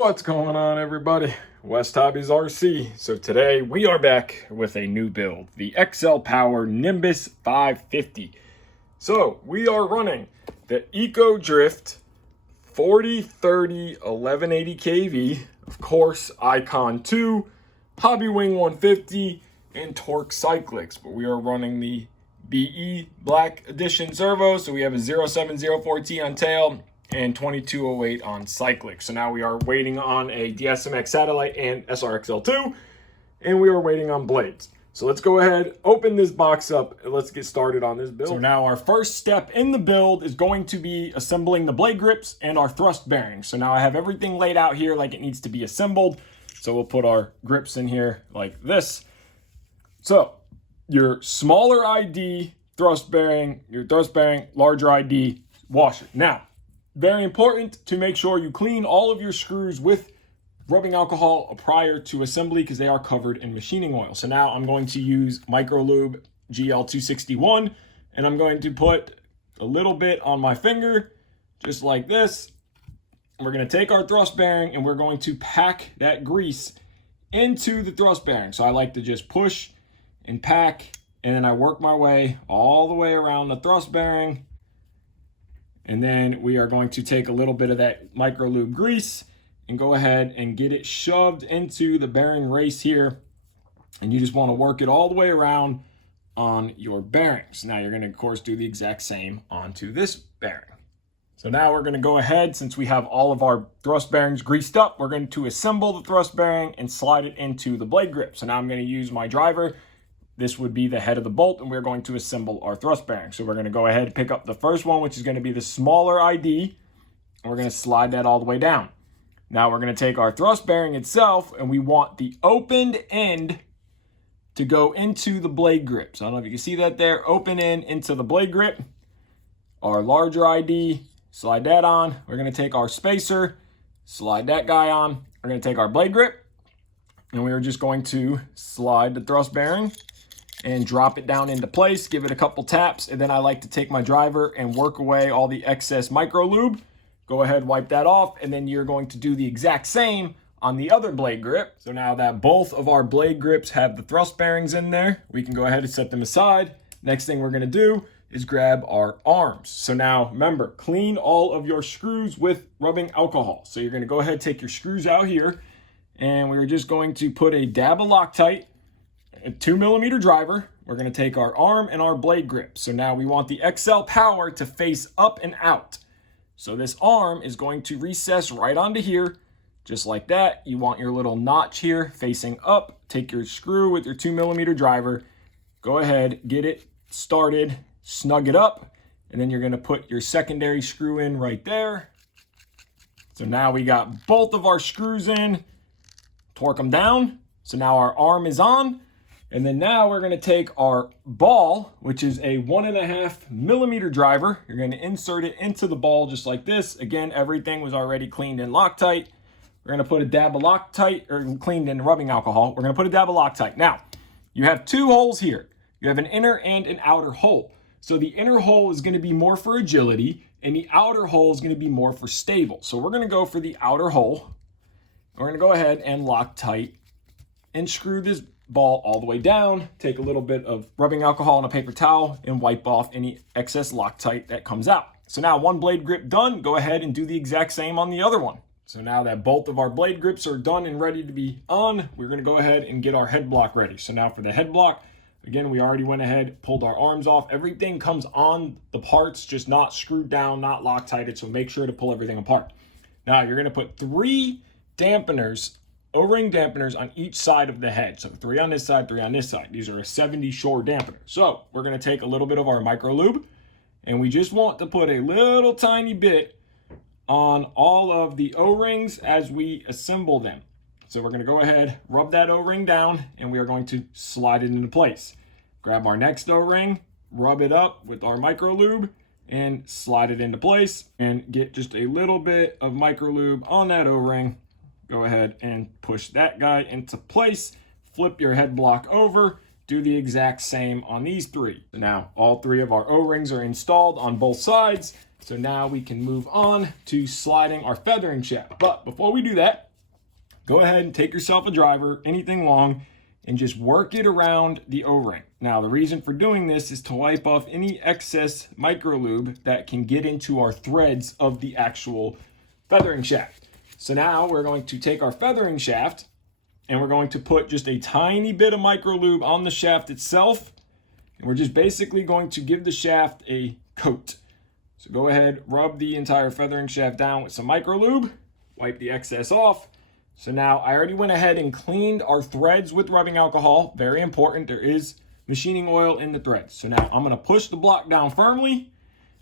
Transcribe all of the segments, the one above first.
What's going on, everybody? WestHobbiesRC. So today we are back with a new build, the XLpower Nimbus 550. So we are running the Eco Drift 4030 1180 kV, of course, Icon 2, Hobby Wing 150, and Torque Cyclics. But we are running the BE Black Edition Servo, so we have a 0704T on tail and 2208 on cyclic. So now we are waiting on a DSMX satellite and SRXL2, and we are waiting on blades. So let's go ahead, open this box up, and let's get started on this build. So now our first step in the build is going to be assembling the blade grips and our thrust bearings. So now I have everything laid out here like it needs to be assembled. So we'll put our grips in here like this. So your smaller ID thrust bearing, your thrust bearing, larger ID washer. Now, very important to make sure you clean all of your screws with rubbing alcohol prior to assembly because they are covered in machining oil. So now I'm going to use Microlube GL261 and I'm going to put a little bit on my finger, just like this. We're going to take our thrust bearing and we're going to pack that grease into the thrust bearing. So I like to just push and pack, and then I work my way all the way around the thrust bearing. And then we are going to take a little bit of that Microlube grease and go ahead and get it shoved into the bearing race here. And you just want to work it all the way around on your bearings. Now you're going to, of course, do the exact same onto this bearing. So now we're going to go ahead, since we have all of our thrust bearings greased up, we're going to assemble the thrust bearing and slide it into the blade grip. So now I'm going to use my driver. This would be the head of the bolt, and we're going to assemble our thrust bearing. So we're going to go ahead and pick up the first one, which is going to be the smaller ID, and we're going to slide that all the way down. Now we're going to take our thrust bearing itself, and we want the opened end to go into the blade grip. So I don't know if you can see that there, open end into the blade grip. Our larger ID, slide that on. We're going to take our spacer, slide that guy on. We're going to take our blade grip, and we are just going to slide the thrust bearing and drop it down into place, give it a couple taps, and then I like to take my driver and work away all the excess Microlube. Go ahead, wipe that off, and then you're going to do the exact same on the other blade grip. So now that both of our blade grips have the thrust bearings in there, we can go ahead and set them aside. Next thing we're gonna do is grab our arms. So now remember, clean all of your screws with rubbing alcohol. So you're gonna go ahead, take your screws out here, and we're just going to put a dab of Loctite, a 2mm driver. We're going to take our arm and our blade grip. So now we want the XLpower to face up and out. So this arm is going to recess right onto here, just like that. You want your little notch here facing up. Take your screw with your 2mm driver. Go ahead, get it started, snug it up, and then you're going to put your secondary screw in right there. So now we got both of our screws in, torque them down. So now our arm is on. And then now we're going to take our ball, which is a 1.5mm driver. You're going to insert it into the ball just like this. Again, everything was already cleaned in Loctite. We're going to put a dab of Loctite, or cleaned in rubbing alcohol. We're going to put a dab of Loctite. Now, you have two holes here. You have an inner and an outer hole. So the inner hole is going to be more for agility, and the outer hole is going to be more for stable. So we're going to go for the outer hole. We're going to go ahead and Loctite and screw this ball all the way down. Take a little bit of rubbing alcohol on a paper towel and wipe off any excess Loctite that comes out. So now one blade grip done, go ahead and do the exact same on the other one. So now that both of our blade grips are done and ready to be on, we're going to go ahead and get our head block ready. So now for the head block, again, we already went ahead, pulled our arms off. Everything comes on the parts, just not screwed down, not Loctited, so make sure to pull everything apart. Now you're going to put 3 dampeners, O-ring dampeners on each side of the head. So 3 on this side, 3 on this side. These are a 70 Shore dampener. So we're going to take a little bit of our Microlube, and we just want to put a little tiny bit on all of the O-rings as we assemble them. So we're going to go ahead, rub that O-ring down, and we are going to slide it into place. Grab our next O-ring, rub it up with our Microlube, and slide it into place, and get just a little bit of Microlube on that O-ring. Go ahead and push that guy into place, flip your head block over, do the exact same on these 3. So now all 3 of our O-rings are installed on both sides. So now we can move on to sliding our feathering shaft. But before we do that, go ahead and take yourself a driver, anything long, and just work it around the O-ring. Now, the reason for doing this is to wipe off any excess micro lube that can get into our threads of the actual feathering shaft. So now we're going to take our feathering shaft and we're going to put just a tiny bit of micro lube on the shaft itself. And we're just basically going to give the shaft a coat. So go ahead, rub the entire feathering shaft down with some micro lube, wipe the excess off. So now I already went ahead and cleaned our threads with rubbing alcohol. Very important, there is machining oil in the threads. So now I'm gonna push the block down firmly.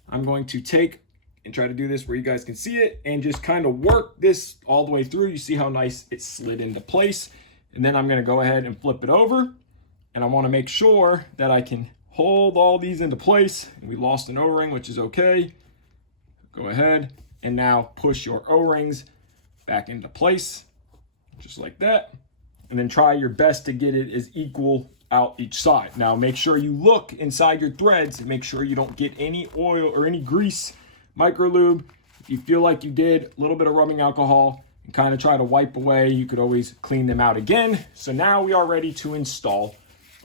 I'm going to take and try to do this where you guys can see it and just kind of work this all the way through. You see how nice it slid into place. And then I'm gonna go ahead and flip it over. And I wanna make sure that I can hold all these into place. And we lost an O-ring, which is okay. Go ahead and now push your O-rings back into place, just like that. And then try your best to get it as equal out each side. Now make sure you look inside your threads and make sure you don't get any oil or any grease, micro lube. If you feel like you did, a little bit of rubbing alcohol and kind of try to wipe away. You could always clean them out again. So now we are ready to install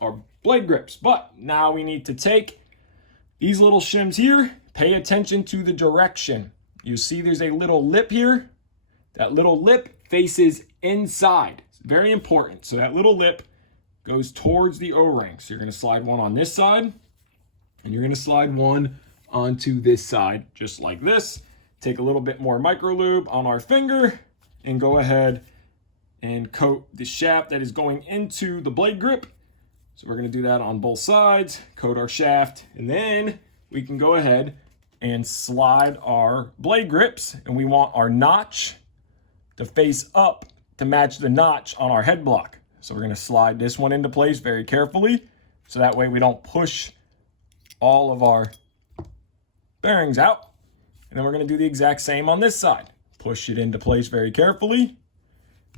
our blade grips. But now we need to take these little shims here, pay attention to the direction. You see there's a little lip here. That little lip faces inside. It's very important. So that little lip goes towards the O-ring. So you're gonna slide one on this side and you're gonna slide one onto this side, just like this. Take a little bit more micro lube on our finger and go ahead and coat the shaft that is going into the blade grip. So we're gonna do that on both sides, coat our shaft, and then we can go ahead and slide our blade grips, and we want our notch to face up to match the notch on our head block. So we're gonna slide this one into place very carefully, so that way we don't push all of our bearings out. And then we're gonna do the exact same on this side. Push it into place very carefully,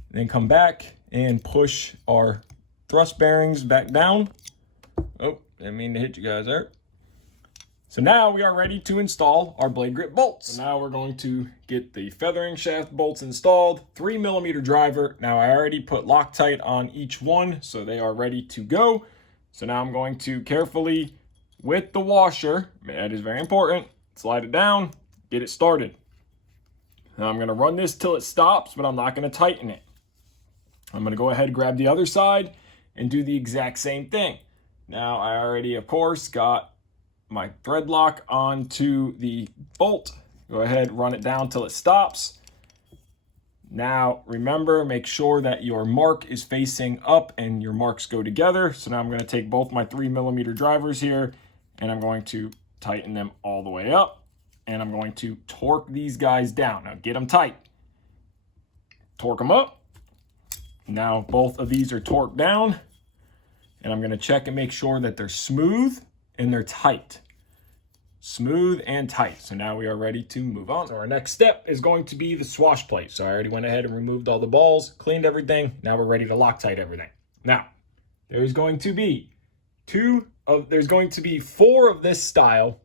then come back and push our thrust bearings back down. Oh, didn't mean to hit you guys there. So now we are ready to install our blade grip bolts. So now we're going to get the feathering shaft bolts installed, 3mm driver. Now I already put Loctite on each one, so they are ready to go. So now I'm going to carefully, with the washer, that is very important, slide it down, get it started. Now I'm gonna run this till it stops, but I'm not gonna tighten it. I'm gonna go ahead and grab the other side and do the exact same thing. Now I already, of course, got my thread lock onto the bolt. Go ahead, run it down till it stops. Now remember, make sure that your mark is facing up and your marks go together. So now I'm going to take both my 3mm drivers here and I'm going to tighten them all the way up. And I'm going to torque these guys down. Now get them tight. Torque them up. Now both of these are torqued down. And I'm going to check and make sure that they're smooth and they're tight. Smooth and tight. So now we are ready to move on. So our next step is going to be the swash plate. So I already went ahead and removed all the balls, cleaned everything. Now we're ready to Loctite everything. Now, there's going to be four of this style,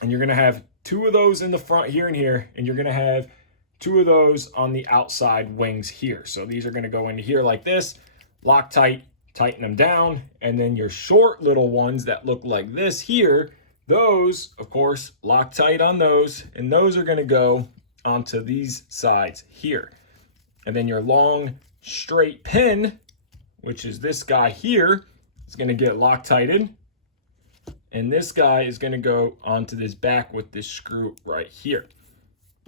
and you're going to have 2 of those in the front here and here, and you're going to have 2 of those on the outside wings here. So these are going to go into here like this, Loctite, tighten them down, and then your short little ones that look like this here, those, of course, Loctite on those, and those are going to go onto these sides here. And then your long straight pin, which is this guy here, is going to get Loctited, and this guy is going to go onto this back with this screw right here.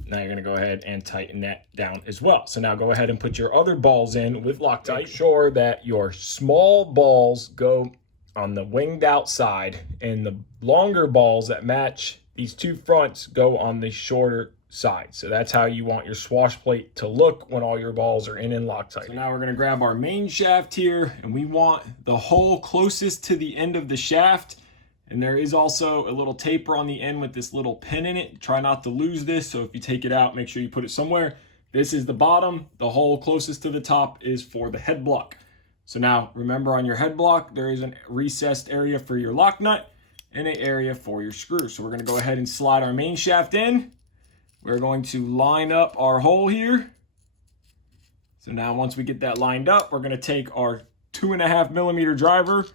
Now you're going to go ahead and tighten that down as well. So now go ahead and put your other balls in with Loctite. Make sure that your small balls go on the winged outside and the longer balls that match these 2 fronts go on the shorter side. So that's how you want your swash plate to look when all your balls are in Loctite. So now we're going to grab our main shaft here, and we want the hole closest to the end of the shaft. And there is also a little taper on the end with this little pin in it. Try not to lose this. So if you take it out, make sure you put it somewhere. This is the bottom. The hole closest to the top is for the head block. So now remember, on your head block, there is a recessed area for your lock nut and an area for your screw. So we're going to go ahead and slide our main shaft in. We're going to line up our hole here. So now once we get that lined up, we're gonna take our 2.5 millimeter driver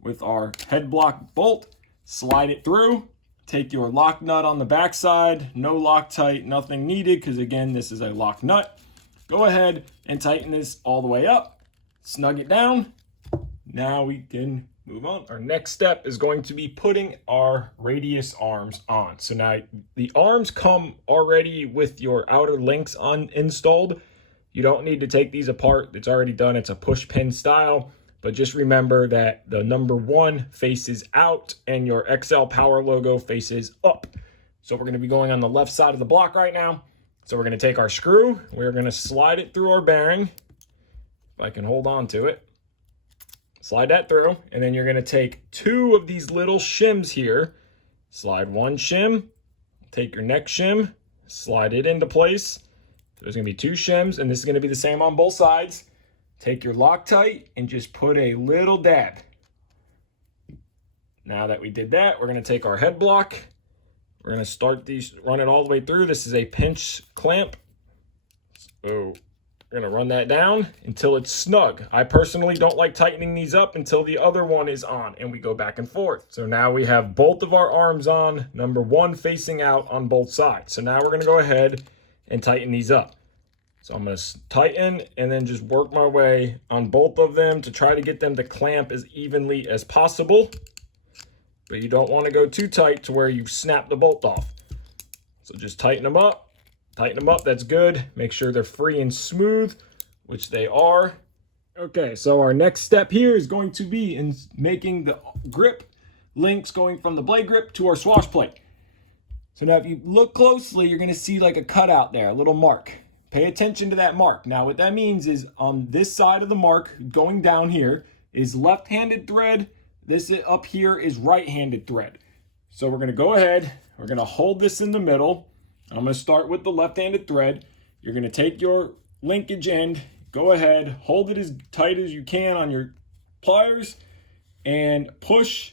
with our head block bolt, slide it through, take your lock nut on the back side, no Loctite, nothing needed, because again, this is a lock nut. Go ahead and tighten this all the way up, snug it down. Now we can move on. Our next step is going to be putting our radius arms on. So now the arms come already with your outer links installed. You don't need to take these apart. It's already done. It's a push pin style, but just remember that the number 1 faces out and your XLpower logo faces up. So we're going to be going on the left side of the block right now. So we're going to take our screw. We're going to slide it through our bearing. If I can hold on to it. Slide that through, and then you're going to take 2 of these little shims here. Slide 1 shim, take your next shim, slide it into place. There's going to be 2 shims, and this is going to be the same on both sides. Take your Loctite and just put a little dab. Now that we did that, we're going to take our head block. We're going to start these, run it all the way through. This is a pinch clamp. So we're going to run that down until it's snug. I personally don't like tightening these up until the other one is on, and we go back and forth. So now we have both of our arms on, number 1 facing out on both sides. So now we're going to go ahead and tighten these up. So I'm going to tighten and then just work my way on both of them to try to get them to clamp as evenly as possible. But you don't want to go too tight to where you snap the bolt off. So just tighten them up. Tighten them up, that's good. Make sure they're free and smooth, which they are. Okay, so our next step here is going to be in making the grip links going from the blade grip to our swash plate. So now if you look closely, you're gonna see like a cutout there, a little mark. Pay attention to that mark. Now what that means is on this side of the mark, going down here, is left-handed thread. This up here is right-handed thread. So we're gonna go ahead, we're gonna hold this in the middle. I'm going to start with the left-handed thread. You're going to take your linkage end, go ahead, hold it as tight as you can on your pliers, and push,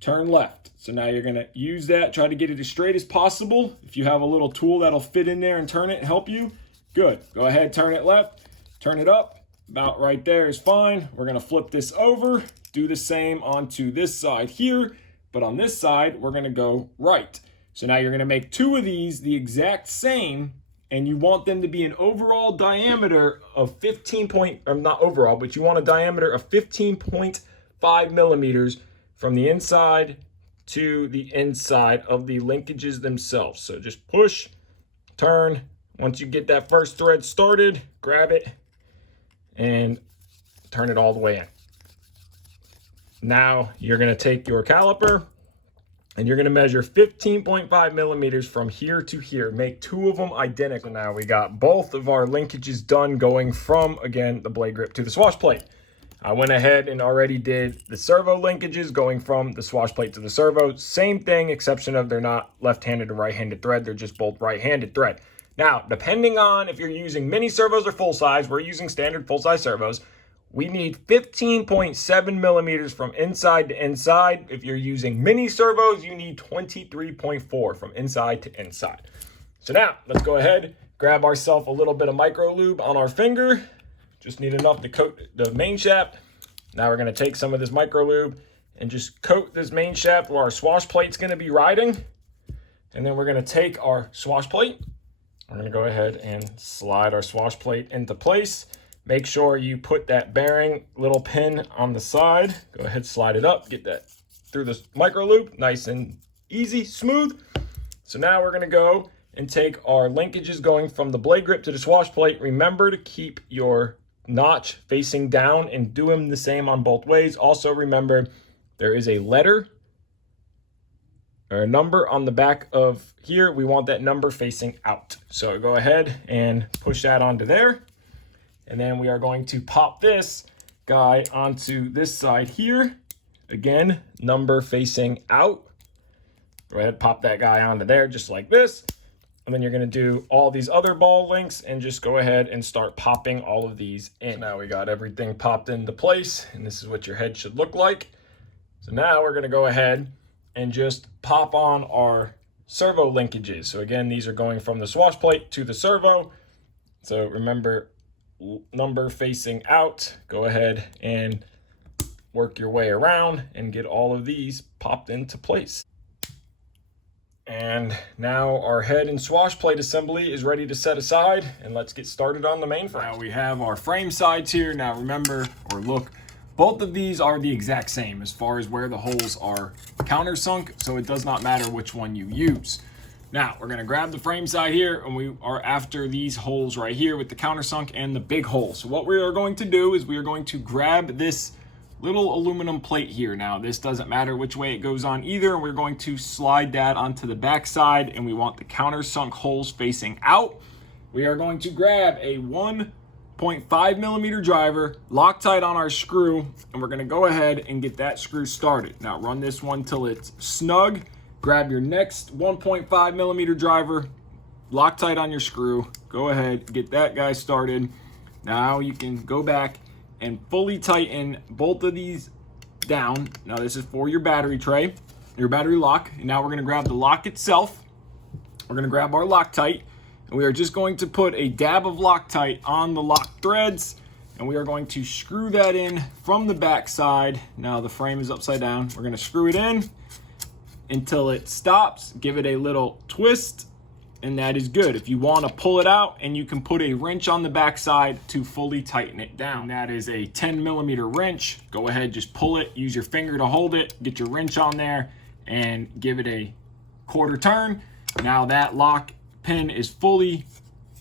turn left. So now you're going to use that, try to get it as straight as possible. If you have a little tool that'll fit in there and turn it and help you, good. Go ahead, turn it left, turn it up. About right there is fine. We're going to flip this over, do the same onto this side here, but on this side, we're going to go right. So now you're going to make 2 of these the exact same, and you want them to be an overall diameter of 15 point, or not overall, but you want a diameter of 15.5 millimeters from the inside to the inside of the linkages themselves. So just push, turn. Once you get that first thread started, grab it and turn it all the way in. Now you're going to take your caliper and you're going to measure 15.5 millimeters from here to here. Make 2 of them identical. Now we got both of our linkages done going from, again, the blade grip to the swash plate. I went ahead and already did the servo linkages going from the swash plate to the servo. Same thing, exception of they're not left-handed or right-handed thread. They're just both right-handed thread. Now, depending on if you're using mini servos or full size, we're using standard full-size servos. We need 15.7 millimeters from inside to inside. If you're using mini servos, you need 23.4 from inside to inside. So now, let's go ahead, grab ourselves a little bit of micro lube on our finger. Just need enough to coat the main shaft. Now we're gonna take some of this micro lube and just coat this main shaft where our swash plate's gonna be riding. And then we're gonna take our swash plate. We're gonna go ahead and slide our swash plate into place. Make sure you put that bearing little pin on the side. Go ahead, slide it up, get that through the micro loop, nice and easy, smooth. So now we're gonna go and take our linkages going from the blade grip to the swash plate. Remember to keep your notch facing down and do them the same on both ways. Also remember, there is a letter or a number on the back of here. We want that number facing out. So go ahead and push that onto there. And then we are going to pop this guy onto this side here. Again, number facing out. Go ahead, pop that guy onto there just like this. And then you're gonna do all these other ball links and just go ahead and start popping all of these in. Now we got everything popped into place and this is what your head should look like. So now we're gonna go ahead and just pop on our servo linkages. So again, these are going from the swash plate to the servo. So remember, number facing out, go ahead and work your way around and get all of these popped into place. And now our head and swash plate assembly is ready to set aside, and let's get started on the main frame. Now we have our frame sides here. Now remember, or look, both of these are the exact same as far as where the holes are countersunk, so it does not matter which one you use. Now we're gonna grab the frame side here, and we are after these holes right here with the countersunk and the big hole. So what we are going to do is we are going to grab this little aluminum plate here. Now this doesn't matter which way it goes on either. We're going to slide that onto the back side, and we want the countersunk holes facing out. We are going to grab a 1.5 millimeter driver, Loctite on our screw, and we're gonna go ahead and get that screw started. Now run this one till it's snug. Grab your next 1.5 millimeter driver, Loctite on your screw. Go ahead, get that guy started. Now you can go back and fully tighten both of these down. Now this is for your battery tray, your battery lock. And now we're gonna grab the lock itself. We're gonna grab our Loctite, and we are just going to put a dab of Loctite on the lock threads, and we are going to screw that in from the back side. Now the frame is upside down. We're gonna screw it in until it stops. Give it a little twist, and that is good. If you want to pull it out, and you can put a wrench on the backside to fully tighten it down. That is a 10 millimeter wrench. Go ahead, just pull it, use your finger to hold it, get your wrench on there, and give it a quarter turn. Now that lock pin is fully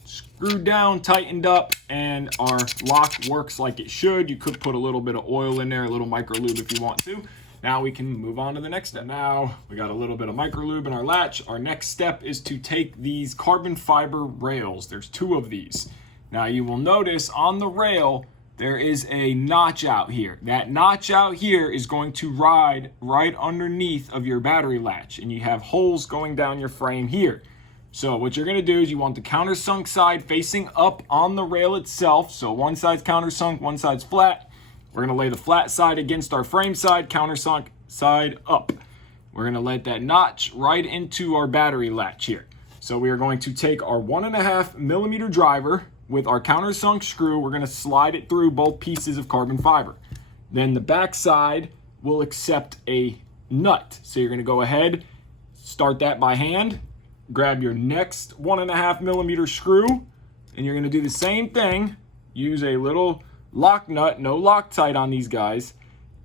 screwed down, tightened up, and our lock works like it should. You could put a little bit of oil in there, a little micro lube if you want to. Now we can move on to the next step. Now we got a little bit of micro lube in our latch. Our next step is to take these carbon fiber rails. There's 2 of these. Now you will notice on the rail, there is a notch out here. That notch out here is going to ride right underneath of your battery latch, and you have holes going down your frame here. So what you're gonna do is you want the countersunk side facing up on the rail itself. So one side's countersunk, one side's flat. We're gonna lay the flat side against our frame side, countersunk side up. We're gonna let that notch right into our battery latch here. So we are going to take our 1.5 millimeter driver with our countersunk screw. We're gonna slide it through both pieces of carbon fiber. Then the back side will accept a nut. So you're gonna go ahead, start that by hand, grab your next 1.5 millimeter screw, and you're gonna do the same thing. Use a little lock nut, no Loctite on these guys,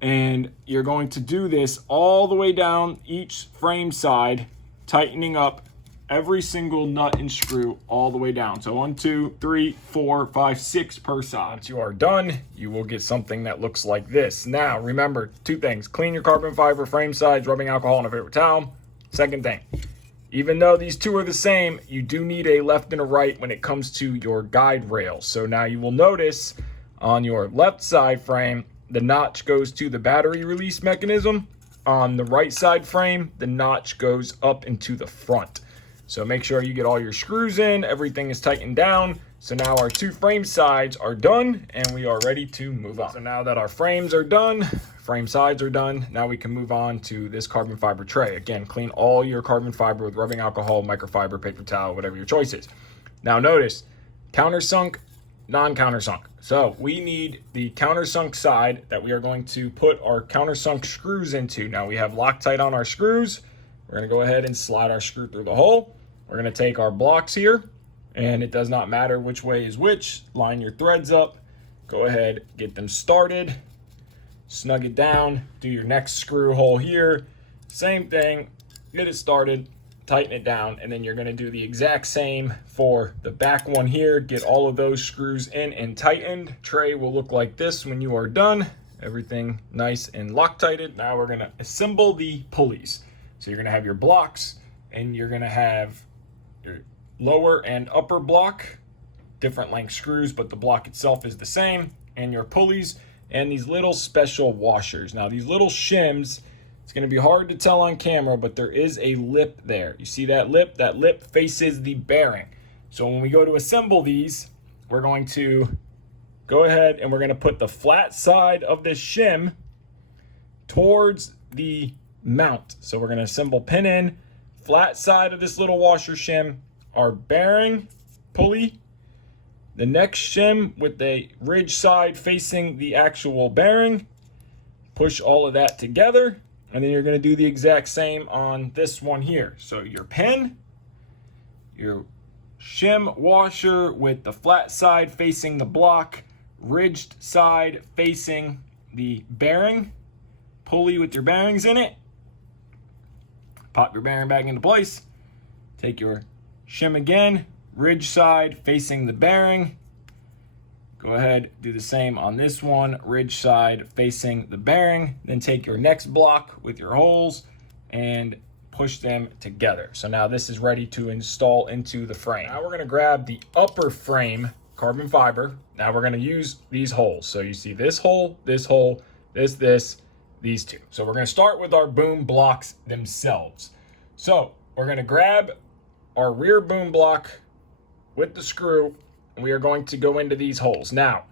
and you're going to do this all the way down each frame side, tightening up every single nut and screw all the way down. So 1, 2, 3, 4, 5, 6 per side. Once you are done, you will get something that looks like this. Now remember 2 things: clean your carbon fiber frame sides, rubbing alcohol on a paper towel. Second thing, even though these 2 are the same, you do need a left and a right when it comes to your guide rails. So now you will notice on your left side frame, the notch goes to the battery release mechanism. On the right side frame, the notch goes up into the front. So make sure you get all your screws in, everything is tightened down. So now our 2 frame sides are done, and we are ready to move on. So now that our frames are done, frame sides are done, now we can move on to this carbon fiber tray. Again, clean all your carbon fiber with rubbing alcohol, microfiber, paper towel, whatever your choice is. Now notice, countersunk, non-countersunk. So we need the countersunk side that we are going to put our countersunk screws into. Now we have Loctite on our screws. We're gonna go ahead and slide our screw through the hole. We're gonna take our blocks here, and it does not matter which way is which. Line your threads up, go ahead, get them started, snug it down, do your next screw hole here. Same thing, get it started, tighten it down, and then you're gonna do the exact same for the back one here. Get all of those screws in and tightened. Tray will look like this when you are done. Everything nice and Loctited. Now we're gonna assemble the pulleys. So you're gonna have your blocks, and you're gonna have your lower and upper block, different length screws, but the block itself is the same, and your pulleys, and these little special washers. Now these little shims, it's gonna be hard to tell on camera, but there is a lip there. You see that lip? That lip faces the bearing. So when we go to assemble these, we're going to go ahead and we're gonna put the flat side of this shim towards the mount. So we're gonna assemble pin in, flat side of this little washer shim, our bearing pulley, the next shim with the ridge side facing the actual bearing. Push all of that together, and then you're going to do the exact same on this one here. So your pin, your shim washer with the flat side facing the block, ridged side facing the bearing, pulley with your bearings in it. Pop your bearing back into place. Take your shim again, ridge side facing the bearing. Go ahead, do the same on this one, ridge side facing the bearing. Then take your next block with your holes and push them together. So now this is ready to install into the frame. Now we're gonna grab the upper frame carbon fiber. Now we're gonna use these holes. So you see this hole, these two. So we're gonna start with our boom blocks themselves. So we're gonna grab our rear boom block with the screw, and we are going to go into these holes. Now,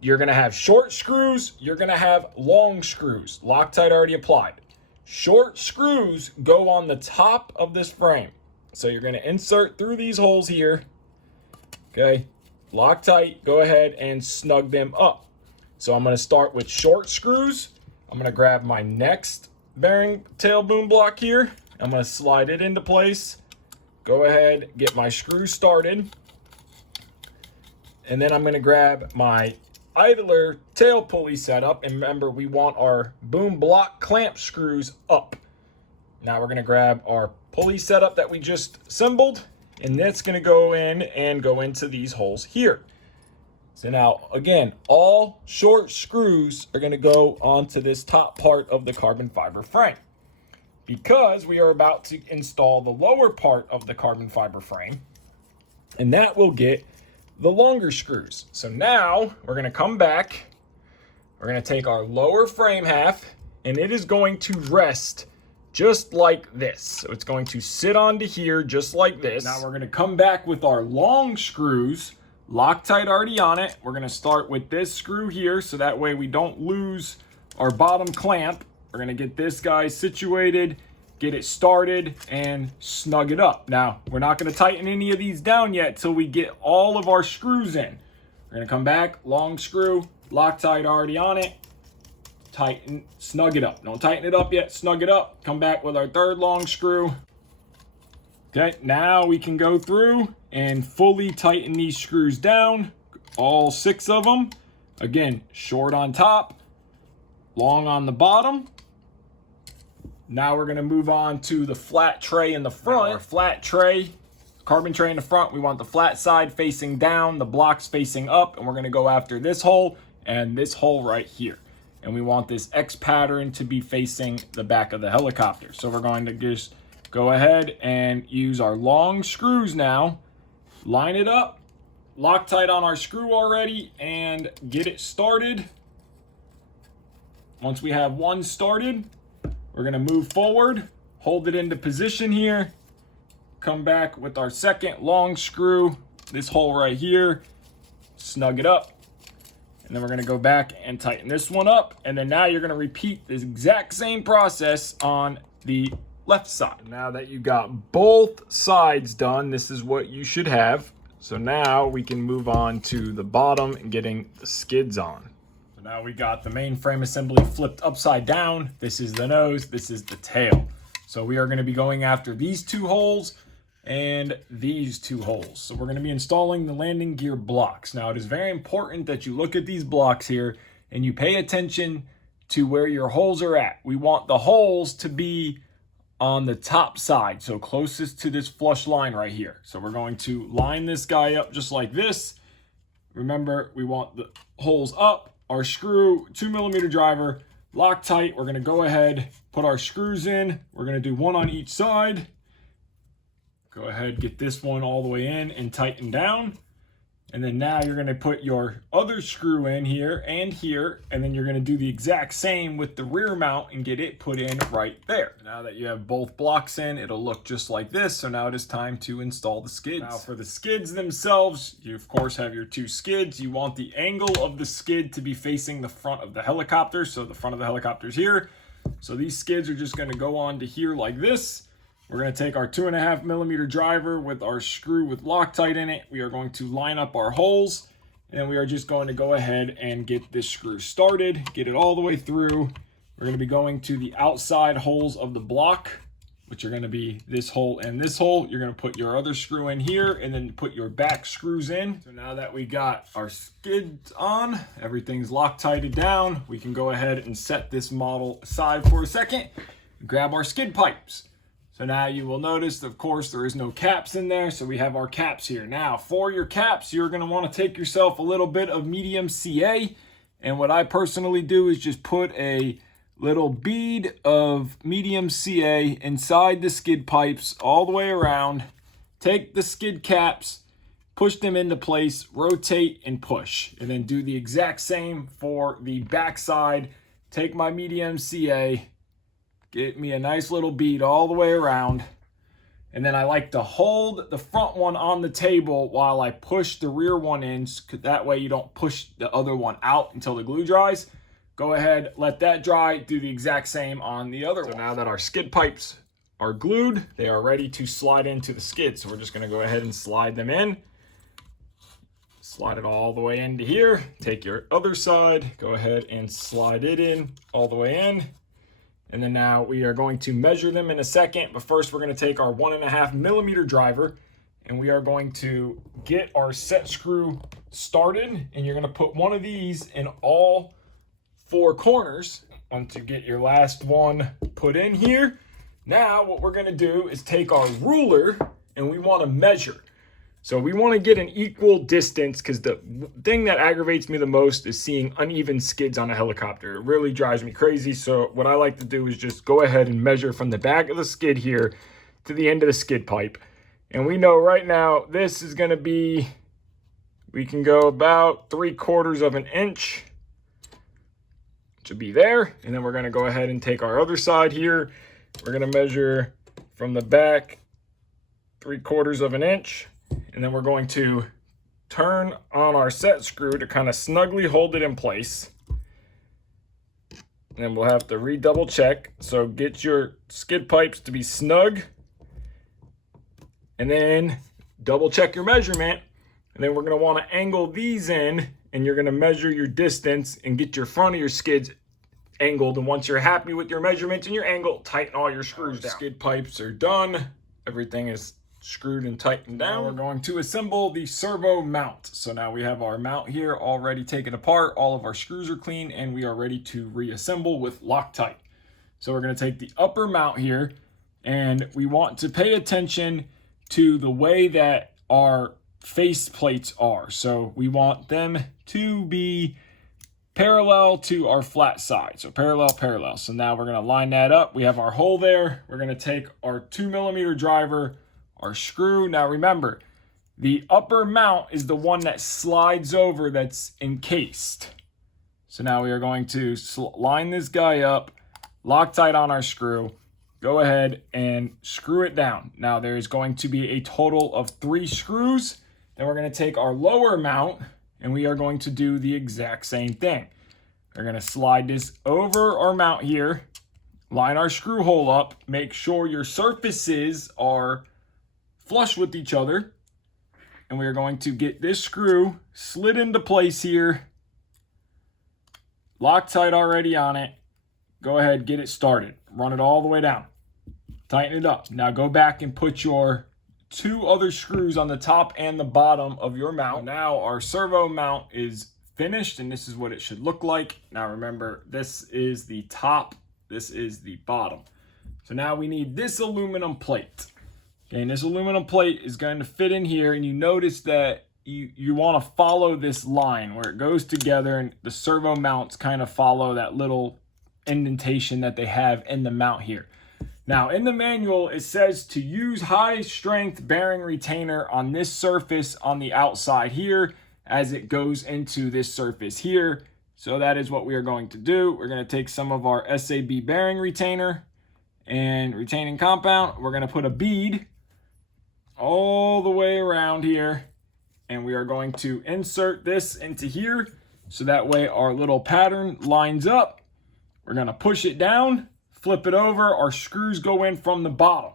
you're gonna have short screws, you're gonna have long screws. Loctite already applied. Short screws go on the top of this frame. So you're gonna insert through these holes here, okay? Loctite, go ahead and snug them up. So I'm gonna start with short screws. I'm gonna grab my next bearing tail boom block here. I'm gonna slide it into place. Go ahead, get my screws started. And then I'm gonna grab my idler tail pulley setup. And remember, we want our boom block clamp screws up. Now we're gonna grab our pulley setup that we just assembled, and that's gonna go in and go into these holes here. So now, again, all short screws are gonna go onto this top part of the carbon fiber frame, because we are about to install the lower part of the carbon fiber frame, and that will get the longer screws. So now we're gonna come back, we're gonna take our lower frame half, and it is going to rest just like this. So it's going to sit onto here just like this. Now we're gonna come back with our long screws, Loctite already on it. We're gonna start with this screw here, so that way we don't lose our bottom clamp. We're gonna get this guy situated, get it started, and snug it up. Now, we're not gonna tighten any of these down yet till we get all of our screws in. We're gonna come back, long screw, Loctite already on it, tighten, snug it up. Don't tighten it up yet, snug it up. Come back with our third long screw. Okay, now we can go through and fully tighten these screws down, all 6 of them. Again, short on top, long on the bottom. Now we're gonna move on to the flat tray in the front. Our flat tray, carbon tray in the front, we want the flat side facing down, the blocks facing up, and we're gonna go after this hole and this hole right here. And we want this X pattern to be facing the back of the helicopter. So we're going to just go ahead and use our long screws now, line it up, Loctite on our screw already, and get it started. Once we have one started, we're gonna move forward, hold it into position here, come back with our second long screw, this hole right here, snug it up, and then we're gonna go back and tighten this one up, and then now you're gonna repeat this exact same process on the left side. Now that you got both sides done, this is what you should have. So now we can move on to the bottom and getting the skids on. So now we got the main frame assembly flipped upside down. This is the nose, this is the tail. So we are going to be going after these 2 holes and these 2 holes. So we're going to be installing the landing gear blocks. Now it is very important that you look at these blocks here and you pay attention to where your holes are at. We want the holes to be on the top side, so closest to this flush line right here. So we're going to line this guy up just like this. Remember, we want the holes up, our screw, 2mm driver, Loctite. We're gonna go ahead, put our screws in. We're gonna do 1 on each side. Go ahead, get this one all the way in and tighten down. And then now you're gonna put your other screw in here, and then you're gonna do the exact same with the rear mount and get it put in right there. Now that you have both blocks in, it'll look just like this. So now it is time to install the skids. Now for the skids themselves, you of course have your 2 skids. You want the angle of the skid to be facing the front of the helicopter. So the front of the helicopter's here. So these skids are just gonna go on to here like this. We're going to take our 2.5mm driver with our screw with Loctite in it. We are going to line up our holes, and we are just going to go ahead and get this screw started, get it all the way through. We're going to be going to the outside holes of the block, which are going to be this hole and this hole. You're going to put your other screw in here and then put your back screws in. So now that we got our skids on, everything's Loctited down, we can go ahead and set this model aside for a second, grab our skid pipes. So now you will notice, of course, there is no caps in there, so we have our caps here. Now, for your caps, you're going to want to take yourself a little bit of medium CA, and what I personally do is just put a little bead of medium CA inside the skid pipes all the way around. Take the skid caps, push them into place, rotate and push, and then do the exact same for the back side. Take my medium CA, get me a nice little bead all the way around, and then I like to hold the front one on the table while I push the rear one in, that way you don't push the other one out until the glue dries. Go ahead, let that dry, do the exact same on the other one. So now that our skid pipes are glued, they are ready to slide into the skid. So we're just gonna go ahead and slide them in. Slide it all the way into here. Take your other side, go ahead and slide it in all the way in. And then now we are going to measure them in a second, but first we're going to take our 1.5mm driver and we are going to get our set screw started, and you're going to put one of these in all 4 corners. Once you get your last one put in here, now what we're going to do is take our ruler and we want to measure. So we want to get an equal distance, because the thing that aggravates me the most is seeing uneven skids on a helicopter. It really drives me crazy. So what I like to do is just go ahead and measure from the back of the skid here to the end of the skid pipe. And we know right now this is going to be, we can go about 3/4 of an inch to be there. And then we're going to go ahead and take our other side here. We're going to measure from the back 3/4 of an inch. And then we're going to turn on our set screw to kind of snugly hold it in place. And then we'll have to redouble check. So get your skid pipes to be snug. And then double check your measurement. And then we're going to want to angle these in. And you're going to measure your distance and get your front of your skids angled. And once you're happy with your measurements and your angle, tighten all your screws down. Skid pipes are done. Everything is screwed and tightened down. We're going to assemble the servo mount. So now we have our mount here already taken apart. All of our screws are clean and we are ready to reassemble with Loctite. So we're going to take the upper mount here, and we want to pay attention to the way that our face plates are. So we want them to be parallel to our flat side. So parallel. So now we're going to line that up. We have our hole there. We're going to take our 2mm driver, our screw. Now remember, the upper mount is the one that slides over, that's encased. So now we are going to line this guy up, Loctite on our screw, go ahead and screw it down. Now there's going to be a total of 3 screws. Then we're going to take our lower mount and we are going to do the exact same thing. We're going to slide this over our mount here, line our screw hole up, make sure your surfaces are flush with each other, and we are going to get this screw slid into place here, Loctite already on it. Go ahead, get it started, run it all the way down, tighten it up. Now go back and put your 2 other screws on the top and the bottom of your mount. Now our servo mount is finished, and this is what it should look like. Now remember, this is the top, this is the bottom. So now we need this aluminum plate. Okay, and this aluminum plate is going to fit in here, and you notice that you want to follow this line where it goes together, and the servo mounts kind of follow that little indentation that they have in the mount here. Now in the manual it says to use high strength bearing retainer on this surface on the outside here as it goes into this surface here. So that is what we are going to do. We're going to take some of our SAB bearing retainer and retaining compound. We're going to put a bead all the way around here, and we are going to insert this into here so that way our little pattern lines up. We're going to push it down, flip it over, our screws go in from the bottom.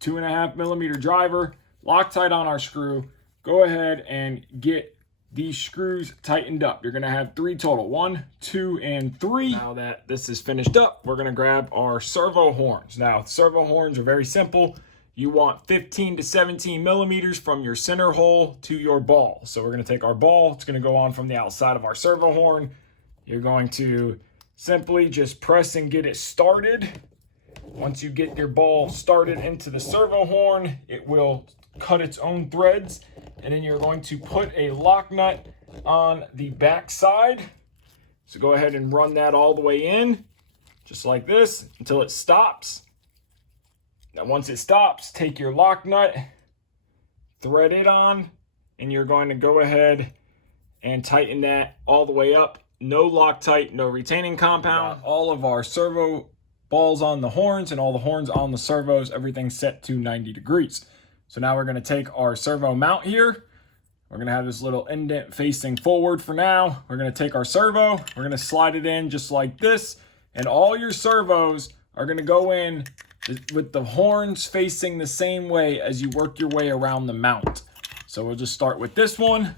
2.5 millimeter driver, Loctite on our screw. Go ahead and get these screws tightened up. You're gonna have 3 total, 1, 2, and 3. Now that this is finished up, we're gonna grab our servo horns. Now, servo horns are very simple. You want 15 to 17 millimeters from your center hole to your ball. So we're gonna take our ball, it's gonna go on from the outside of our servo horn. You're going to simply just press and get it started. Once you get your ball started into the servo horn, it will cut its own threads, and then you're going to put a lock nut on the back side. So go ahead and run that all the way in, just like this, until it stops. Now once it stops, take your lock nut, thread it on, and you're going to go ahead and tighten that all the way up. No Loctite, no retaining compound. All of our servo balls on the horns and all the horns on the servos, everything set to 90 degrees. So now we're going to take our servo mount here. We're going to have this little indent facing forward for now. We're going to take our servo, we're going to slide it in just like this, and all your servos are going to go in with the horns facing the same way as you work your way around the mount. So we'll just start with this one.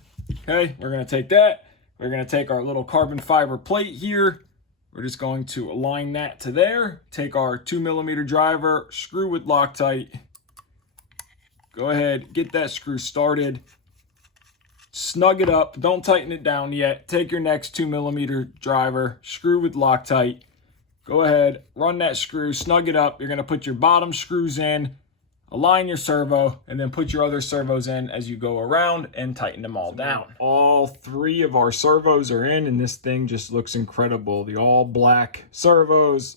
Okay, we're going to take that. We're going to take our little carbon fiber plate here. We're just going to align that to there. Take our 2 millimeter driver, screw with Loctite. Go ahead, get that screw started. Snug it up, don't tighten it down yet. Take your next 2 millimeter driver, screw with Loctite. Go ahead, run that screw, snug it up. You're gonna put your bottom screws in, align your servo, and then put your other servos in as you go around and tighten them all down. All 3 of our servos are in, and this thing just looks incredible. The all black servos,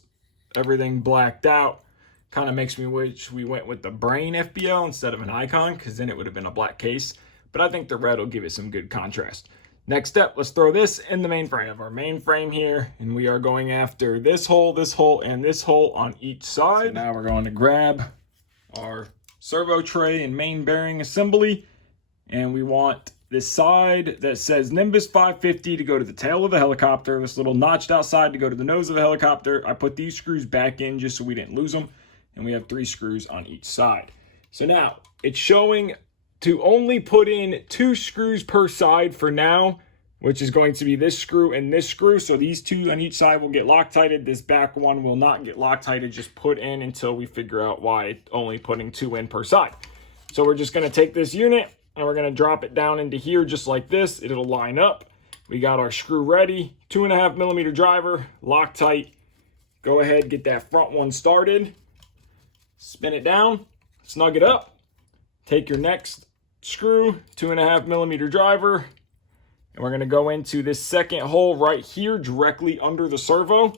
everything blacked out. Kind of makes me wish we went with the Brain FBO instead of an Icon, because then it would have been a black case. But I think the red will give it some good contrast. Next step, let's throw this in the main frame. We have our main frame here, and we are going after this hole, and this hole on each side. So now we're going to grab our servo tray and main bearing assembly, and we want this side that says Nimbus 550 to go to the tail of the helicopter, this little notched outside to go to the nose of the helicopter. I put these screws back in just so we didn't lose them, and we have 3 screws on each side. So now it's showing to only put in 2 screws per side for now, which is going to be this screw and this screw. So these 2 on each side will get Loctited. This back one will not get Loctited, just put in until we figure out why it's only putting 2 in per side. So we're just gonna take this unit and we're gonna drop it down into here just like this. It'll line up. We got our screw ready, 2.5 millimeter driver, Loctite. Go ahead, get that front one started. Spin it down, snug it up. Take your next screw, 2.5 millimeter driver, and we're going to go into this second hole right here directly under the servo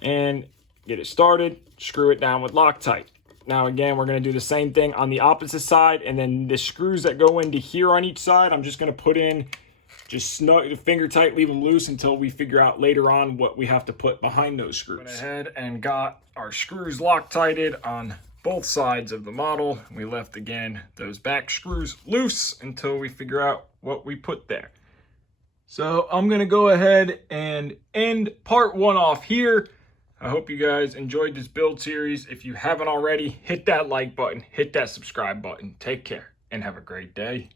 and get it started. Screw it down with Loctite. Now again, we're going to do the same thing on the opposite side, and then the screws that go into here on each side, I'm just going to put in just snug, finger tight, leave them loose until we figure out later on what we have to put behind those screws. Went ahead and got our screws Loctited on both sides of the model. We left again those back screws loose until we figure out what we put there. So I'm gonna go ahead and end part 1 off here. I hope you guys enjoyed this build series. If you haven't already, hit that like button, hit that subscribe button. Take care and have a great day.